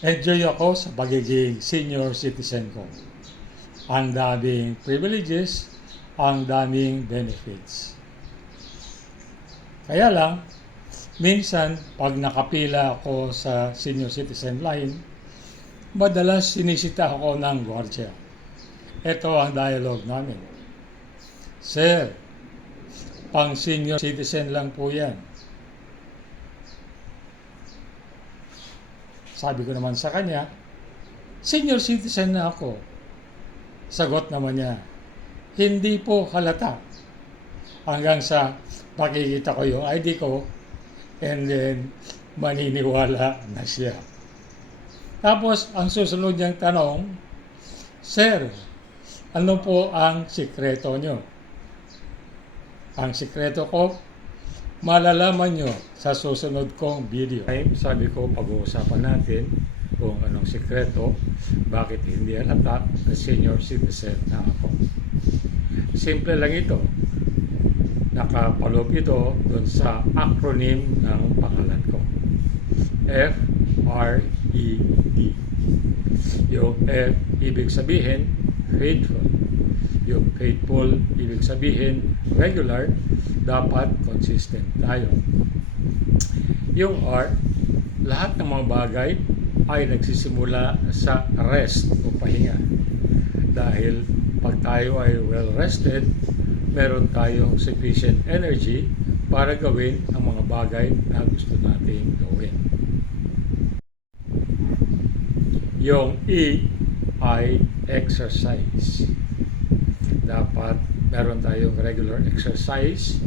Enjoy ako sa pagiging senior citizen ko. Ang daming privileges, ang daming benefits. Kaya lang, minsan pag nakapila ako sa senior citizen line, madalas sinisita ako ng gwardiya. Ito ang dialogue namin. Sir, pang senior citizen lang po yan. Sabi ko naman sa kanya, senior citizen na ako. Sagot naman niya, hindi po halata. Hanggang sa makikita ko yung ID ko and then maniniwala na siya. Tapos, ang susunod niyang tanong, Sir, ano po ang sikreto nyo? Ang sikreto ko, malalaman nyo sa susunod kong video. Sabi ko, pag-uusapan natin kung anong sikreto, bakit hindi halata na senior citizen na ako. Simple lang ito. Nakapaloob ito dun sa acronym ng pangalan ko. F-R-E-D. Yung F, ibig sabihin, faithful. Yung faithful, ibig sabihin, regular, dapat consistent tayo. Yung R, lahat ng mga bagay ay nagsisimula sa rest o pahinga. Dahil pag tayo ay well rested, meron tayong sufficient energy para gawin ang mga bagay na gusto nating gawin. Yung E ay exercise. Dapat meron tayong regular exercise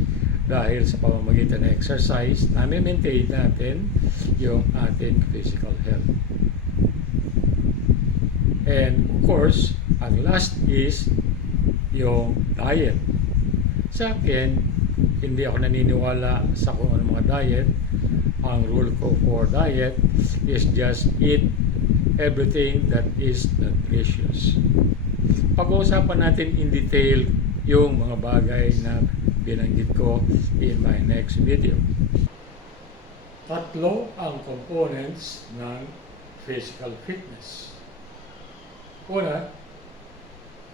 dahil sa pamamagitan ng exercise, nami-maintain natin yung ating physical health. And of course, ang last is yung diet. Sa akin, hindi ako naniniwala sa kung ano mga diet. Ang rule ko for diet is just eat everything that is nutritious. Pag-uusapan natin in detail yung mga bagay na binanggit ko in my next video. Tatlo ang components ng physical fitness. Una,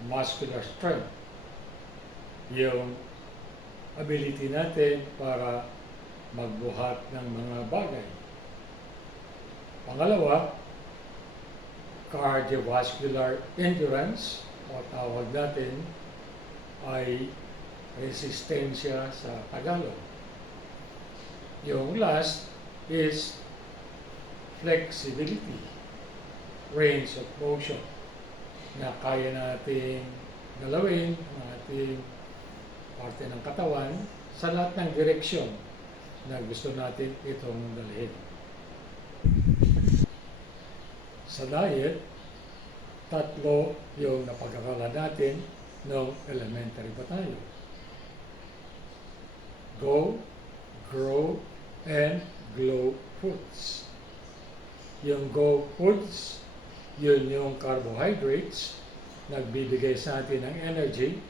muscular strength. Yung ability natin para magbuhat ng mga bagay. Pangalawa, cardiovascular endurance o tawag natin ay resistensya sa Tagalog. Yung last is flexibility, range of motion, na kaya nating galawin ang ating parte ng katawan sa lahat ng direksyon na gusto natin itong dalhin. Sa diet, tatlo yung napag-aralan natin noong elementary pa tayo. Go, grow, and glow foods. Yung go foods, yun yung carbohydrates, nagbibigay sa atin ng energy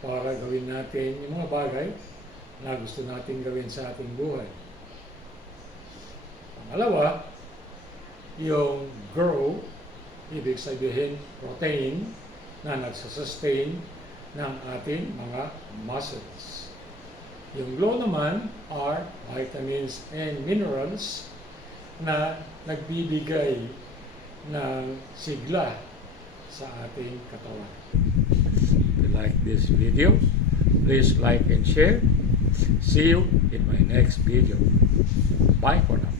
para gawin natin yung mga bagay na gusto natin gawin sa ating buhay. Pangalawa, yung grow, ibig sabihin protein na nagsasustain ng ating mga muscles. Yung glow naman are vitamins and minerals na nagbibigay ng sigla sa ating katawan. If you like this video, please like and share. See you in my next video. Bye for now.